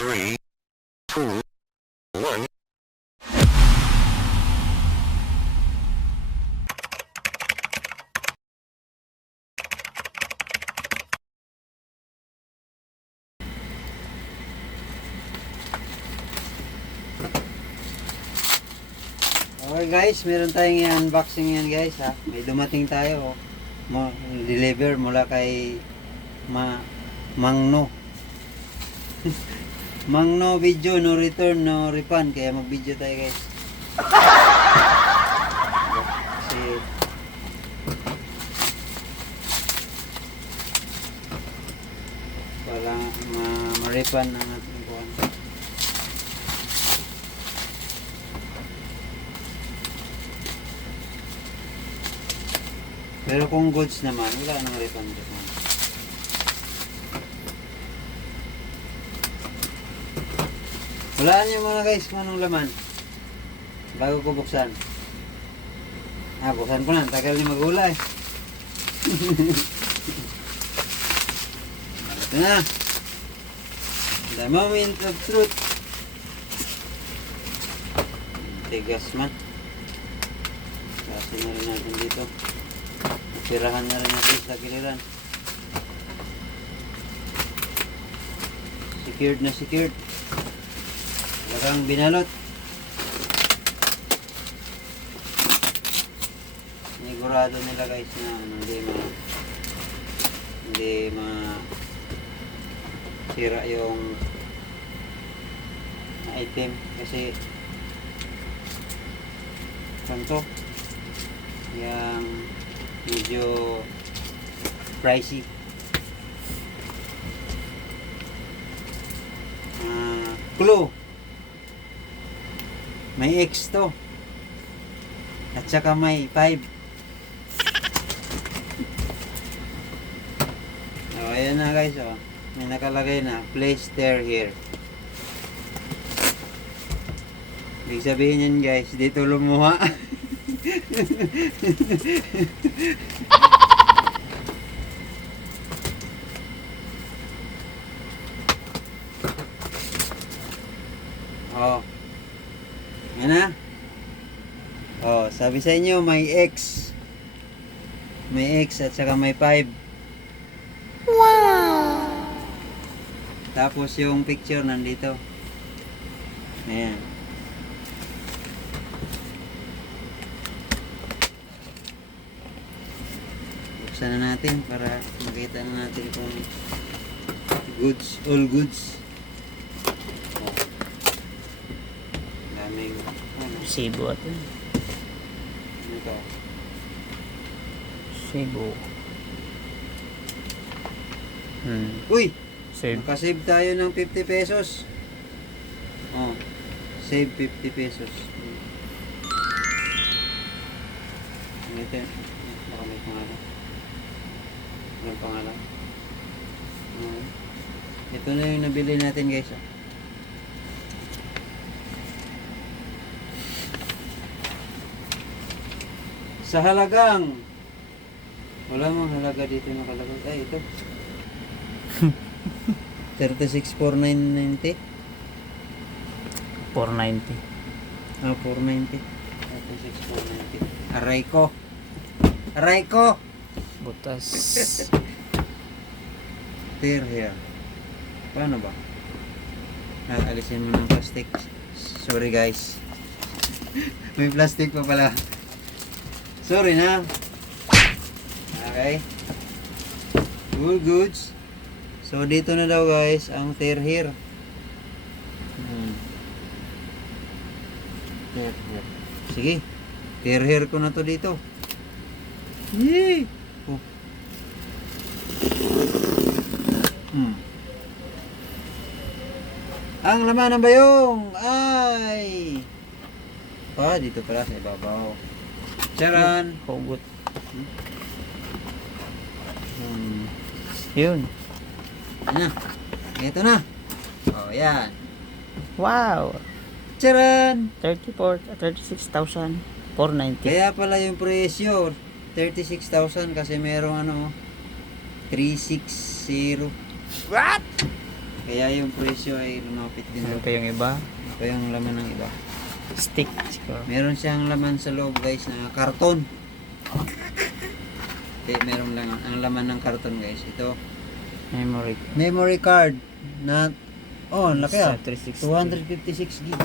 3, 2, 1. Okay guys, meron tayong i-unboxing yan guys ha. May dumating tayo deliver mula kay Mangno. Mangno video, no return, no refund. Kaya mag-video tayo guys. Kasi wala ma-refund ang ating kuhan. Pero kung goods naman, wala nang refund naman. Walaan nyo muna guys kung anong laman bago ko buksan. Buksan ko na. Tagal niya magula eh. Ito na. The moment of truth. Tigas man. Kasi na rin natin dito. Pirahan na rin natin sa giliran. Secured na secured. Talagang binalot. Sigurado nila guys na hindi sira yung item kasi ganito yung medyo pricey. Clue. May X to. At saka may 5. Ayan na guys oh. May nakalagay na place there here. Ibig sabihin yan guys, dito lumuha. Oh. Yan na. Oh, sabi sa inyo may X. May X at saka may 5. Wow. Tapos yung picture nandito. Ayan. Buksan na natin para makita na natin kung goods, all goods. Daming Cebu at ito. Cebu. Uy! Save. Nakasave tayo ng 50 pesos. Oh, save 50 pesos. Ito. Baka may pangalan. May pangalan. Ito na yung nabili natin guys. Sa halagang wala mong halaga dito nakalagay. Ay, ito. 36,490. 490. 490. 36,490. Aray ko. Aray ko. Butas. Tear here. Paano ba? Alisin mo ng plastic. Sorry guys. May plastic pa pala. Sorry na. Okay. All goods. So dito na daw guys ang tear here. Tear here. Sige. Tear here ko na to dito. Yee! Oh. Ang laman ng bayong ay dito pala sa ibabaw. Charan! Hugot. Yun. Ano? Ito na. Oh, yan. Wow. Charan! 36,490. Kaya pala yung presyo 36,000 kasi merong 360. What? Kaya yung presyo ay lumapit din Ano doon. pa yung iba? Ito yung laman ng iba. Stick. Siguro. Meron siyang laman sa loob guys na karton. Okay, meron lang ang laman ng karton guys. Ito, Memory. memory card na oh, ang laki Sa ah. 360. 256 gig.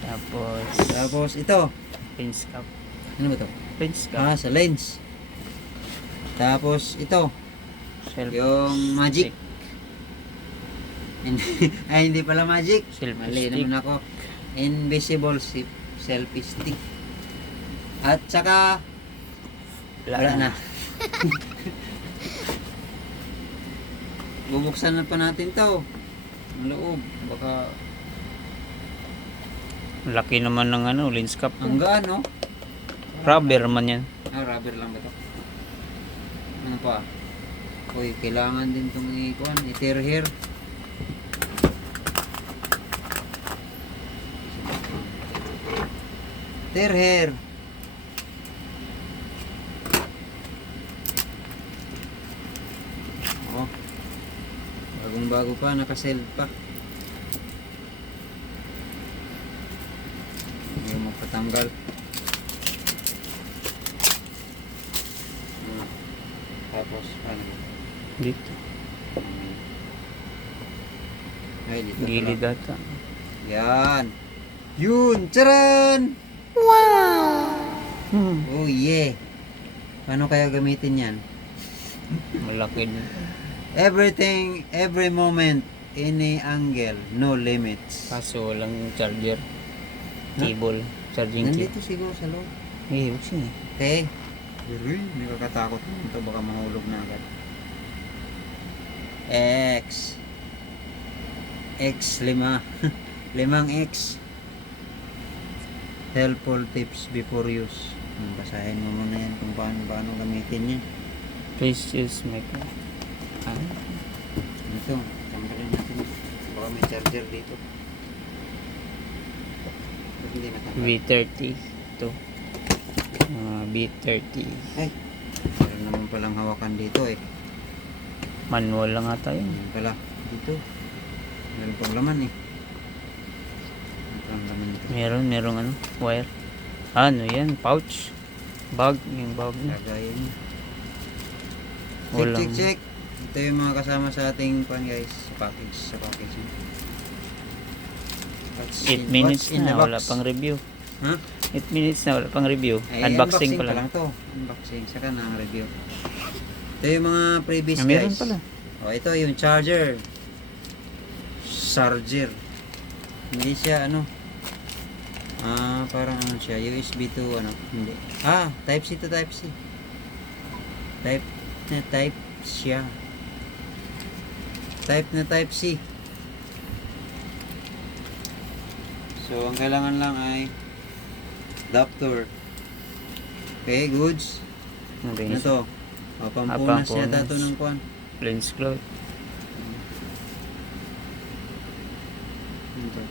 Tapos, Tapos ito, lens cap. ano ba to? Lens cap. Ah, sa lens. Tapos ito, Self yung magic. stick. Ay, hindi pala magic. Selfie Mali stick. naman ako. Invisible selfie stick. At saka, wala na. Bubuksan na pa natin to. Ang loob. Baka Laki naman ng ano, lens cap. hanggaan, no? Rubber man yan. Ah, rubber lang ba to? Ano pa? Uy, kailangan din itong i-tear hair. Tear hair. Oh. Bagong-bago pa, naka-sell pa. Hindi mo magpatanggal. Tapos, ano? Dito. Ay, dito Gilid pala. ata. Yan. Yun! Charan! Oh yeah. Paano kaya gamitin yan? Malaki din. Everything, every moment, any angle, no limits. Kaso walang charger. Cable. Charging cable. Nandito siguro sa loob. Eh, buksin eh. Okay. Uy, nakakatakot naman ito. Baka mahulog na agad. X. X 5. 5X. Helpful tips before use. Basahin mo muna yan kung paano gamitin yan. Please use mic. Ah, Ito, tanggalin natin. Baka may charger dito. Ba't hindi natanggal? V30. Ito. B30. Ay, meron naman palang hawakan dito eh. Manual lang ata yun. Yan pala, dito. Meron pang laman eh. Meron pang laman dito. Merong ano, wire. Ano yan, pouch. Bag, yung bag niya. Lagayin niya. Check, Walang- check, check. Ito yung mga kasama sa ating pan guys. Sa package. What's 8 in- minutes what's in the na, wala box? pang review. Ha? 8 minutes na, wala pang review. Ay, Unboxing pa pa lang. lang to. Unboxing. Saka na ang review. Ito yung mga previous Ah, meron guys. pala. O, ito yung charger. Charger. Hindi siya ano. Parang ano siya. USB to ano. Hindi. Type C to Type C. Type na Type siya. Type na Type C. So, ang kailangan lang ay adapter. Okay, goods. Ano ba Ano yun? to? O, pampunas yata pampunas. to ng kuwan. Lens cloth. Ano to?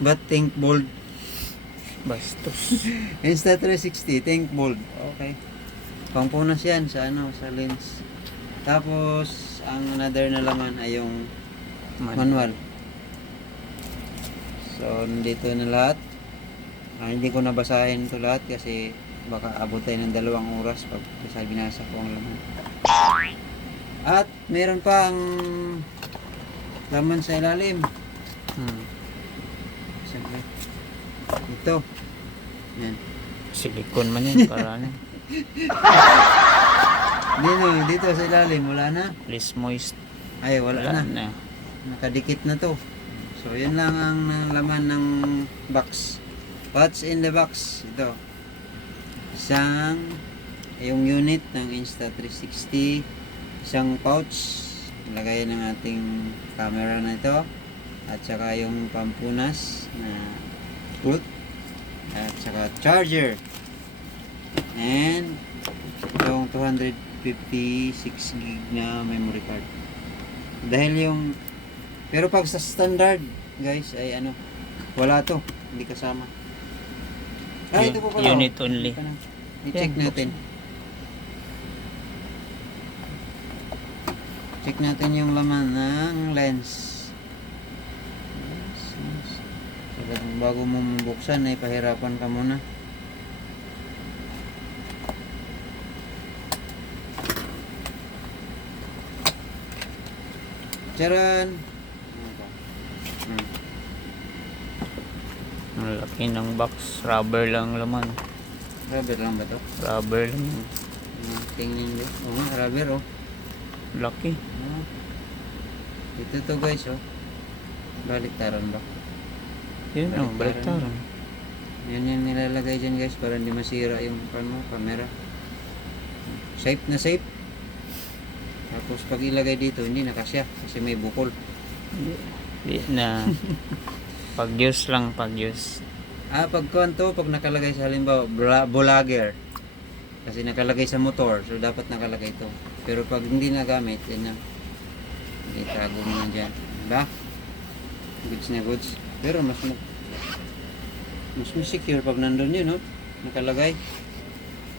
But think bold. Bastos. Insta360, think bold. Okay. Pampunas yan sa ano, sa lens. Tapos, ang another na laman ay yung manual. So, nandito na lahat. Hindi ko nabasahin ito lahat kasi baka abot tayo ng 2 oras pag binasa ko ang laman. At meron pa ang laman sa ilalim. Siyempre. Ito. Yan. Silicone man yan, para ano. Dito sa ilalim, wala na. Less moist. Ay, wala na. na. Nakadikit na to. So, yun lang ang laman ng box. What's in the box? Ito. Yung unit ng Insta360. Isang pouch. Ilagay ng ating camera na ito. At saka yung pampunas na boot. At saka charger. And yung 256 gig na memory card. Dahil yung pero pag sa standard guys ay ano, wala to, hindi kasama. Ito po pala. Unit only. I-check Yan, natin. Check natin yung laman ng lens. So, bago mo mabuksan ay pahirapan ka muna. Charan! Ang laki ng box. Rubber lang laman. Rubber lang ba to? Rubber lang. Tingnan din. Oo nga, rubber oh. Laki. Oh. Ito to guys oh. Baliktaran ba? Yun ang baliktaran. Yan yung nilalagay dyan guys para hindi masira yung camera. Safe na safe. Tapos pag ilagay dito hindi nakasya kasi may bukol. Di na. Pag-use lang, pag-use. Pag kanto, pag nakalagay sa halimbawa vlogger. Kasi nakalagay sa motor, so dapat nakalagay ito. Pero pag hindi nagamit, yan na. Itago mo na dyan. Diba? Goods na goods. Pero mas secure pag nandun yun, no? Nakalagay.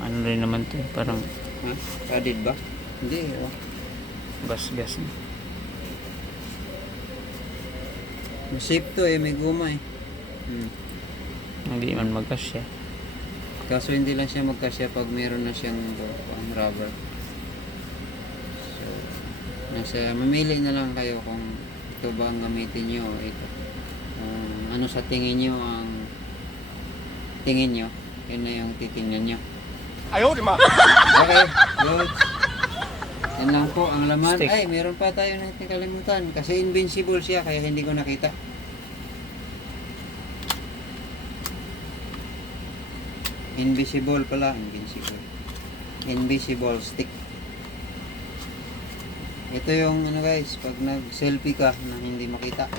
Ano rin naman to, parang Ha? Padded ba? Hindi, oh. gas-gas na. Safe to eh, may guma eh. Hindi man magkasya. Kaso hindi lang siya magkasya pag meron na siyang rubber. So, mamili na lang kayo kung ito ba ang gamitin nyo o ito. Ano sa tingin nyo ang tingin nyo, yun na yung titingnan nyo. Ayaw, di ma! Okay, good. Yan lang po ang laman. Stick. Ay, meron pa tayo natin kalimutan. Kasi invincible siya, kaya hindi ko nakita. Invisible pala, invincible. Invisible stick. Ito yung ano guys, pag nag-selfie ka na hindi makita.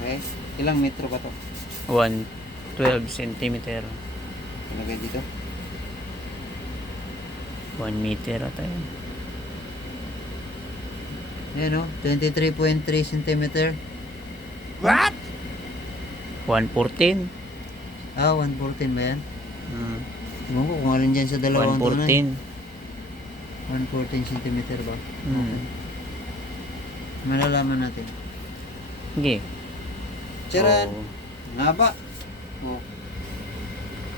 Okay. Ilang metro ba to? 12 cm. Ilagay dito. 1 meter ata yun. Ayan o, 23.3 cm. What? 114. 114 ba yan? Ewan ko kung alin dyan sa dalawang tunay. 114. 114 cm ba? Malalaman natin. Sige. Charan! Oh. Haba!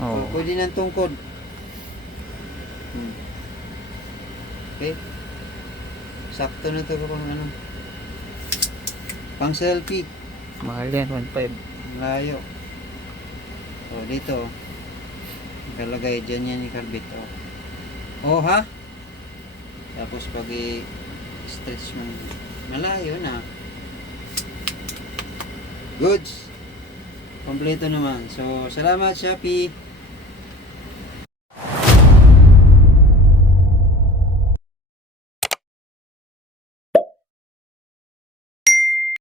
Oh. Pwede ng tungkod. Okay. Sakto na to kung ano. Pang selfie. Mahal yan, 1.5. Layo. So, dito. Nakalagay dyan yan yung karbit. Oh, ha? Tapos pag i-stretch mo, malayo na. Goods. Kompleto naman. So, salamat Shopee.